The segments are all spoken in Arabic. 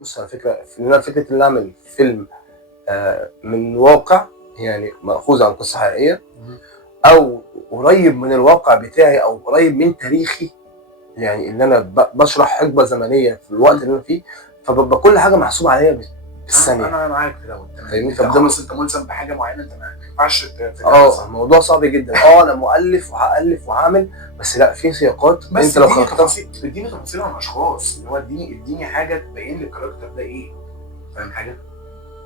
بص على فكره، فكره ان اعمل فيلم من واقع، يعني مأخوذ عن قصه حقيقيه، او قريب من الواقع بتاعي او قريب من تاريخي، يعني ان انا بشرح حقبه زمنيه في الوقت اللي انا فيه، فببقى كل حاجه محسوبه عليا بالثانيه. انا معاك في دوت تمام. فاهمني؟ انت خلاص انت ملزم بحاجه معينه، انت ما ينفعش الموضوع صعب جدا. انا مؤلف وهالف وهعمل، بس لا، في سياقات بس انت لو اديني خرجتها. تفاصيل، اديني تفاصيل عن اشخاص، اللي هو اديني حاجه تبين لي الكاركتر ده ايه، فاهم حاجه؟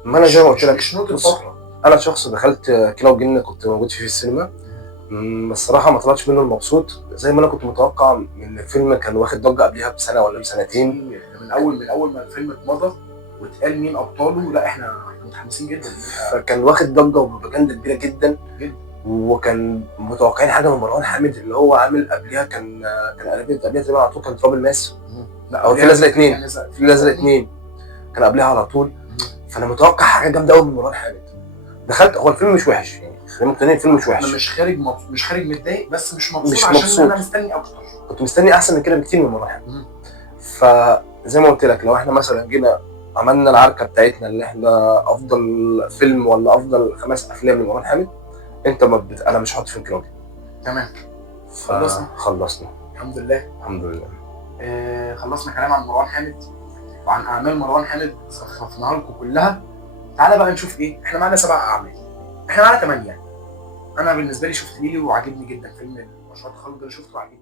ما انا زي ما قلت لك، مش نقطه بص، فقره. انا شخص دخلت كيرة والجن، كنت موجود فيه في السينما. بس الصراحه ما طلعتش منه المبسوط زي ما انا كنت متوقع، من الفيلم كان واخد ضجه قبلها بسنه ولا بسنتين. من اول ما الفيلم اتمضى واتقال مين ابطاله، لا احنا متحمسين جدا. فكان واخد ضجه وبروباجندا كبيره جدا جدا. وكان متوقعين حاجه من مروان حامد، اللي هو عامل قبلها كان قبلها تقريبا على طول كان تراب الماس، او في الازرق 2. في الازرق 2 كان قبلها على طول. فانا متوقع حاجه جامده قوي من مروان حامد. دخلت، هو الفيلم مش وحش، يعني خلينا مقتنعين الفيلم مش وحش. انا مش خارج متضايق، بس مش مبسوط مش عشان مبسوط. انا مستني اكتر. كنت مستني احسن من كده بكتير من مروان حامد. فزي ما قلت لك، لو احنا مثلا جينا عملنا العركه بتاعتنا اللي احنا افضل فيلم ولا افضل 5 افلام لمروان حامد، انت انا مش هحط فيلم كيلوجي. تمام. خلصنا الحمد لله. الحمد لله. خلصنا كلام عن مروان حامد وعن اعمال مروان حامد، صففناها لكم كلها. تعالى بقى نشوف ايه. احنا معانا 7 اعمال، احنا معانا 8. انا بالنسبه لي شفت ليلي وعجبني جدا، فيلم مشروع التخرج ده شفته وعجبني.